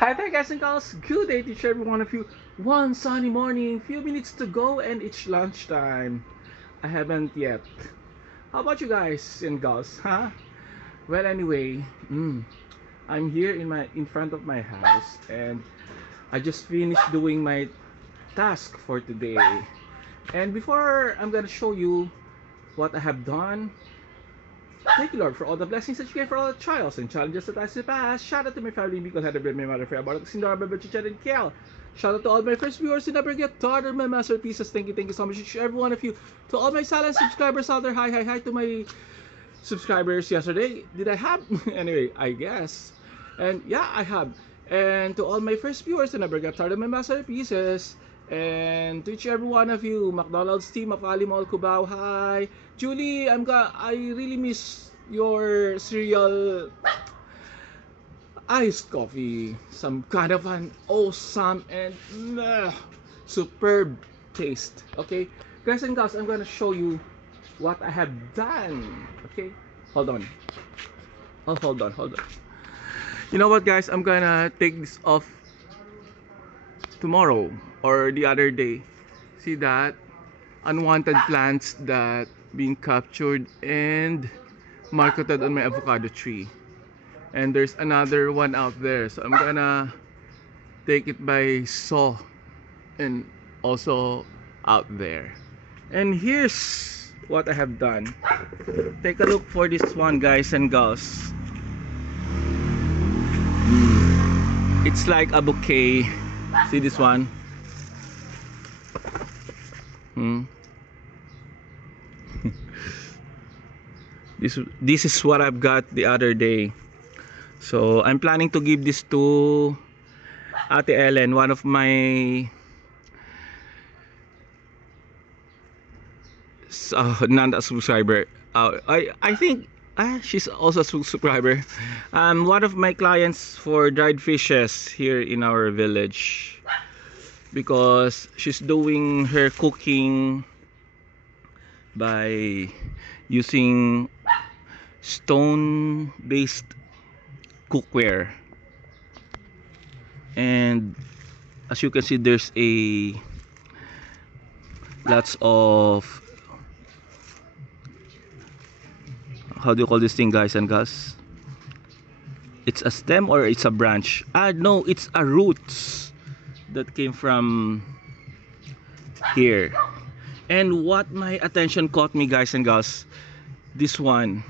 Hi there guys and girls, good day to every one of you. One sunny morning, few minutes to go and it's lunchtime. I haven't yet. How about you guys and girls, huh? Well anyway, I'm here in front of my house and I just finished doing my task for today. And before I'm gonna show you what I have done, thank you, Lord, for all the blessings that you gave, for all the trials and challenges that I surpassed. Shout out to my family because I had to bring my mother for about Sindar, Babachicha, and Kiel. Shout out to all my first viewers who never get tired of my masterpieces. Thank you so much to every one of you. To all my silent subscribers out there, hi to my subscribers yesterday. Did I have? Anyway, I guess. And yeah, I have. And to all my first viewers who never get tired of my masterpieces. And to each every one of you, McDonald's team, Makali Mall Cubao, hi. Julie, I really miss your cereal iced coffee. Some kind of an awesome and superb taste. Okay, guys and gals, I'm gonna show you what I have done. Okay, hold on. Oh, hold on. You know what, guys? I'm gonna take this off tomorrow or the other day. See that? Unwanted plants that being captured and marketed on my avocado tree. And there's another one out there. So I'm gonna take it by saw and also out there. And here's what I have done. Take a look for this one, guys and girls. It's like a bouquet. See this one? This is what I've got the other day. So I'm planning to give this to Ate Ellen, one of my non-subscriber. I think she's also a subscriber. One of my clients for dried fishes here in our village, because she's doing her cooking by using stone based cookware. And as you can see, there's lots of, how do you call this thing, guys and girls? It's a stem or it's a branch? No, it's a roots that came from here. And what my attention caught me, guys and girls, this one,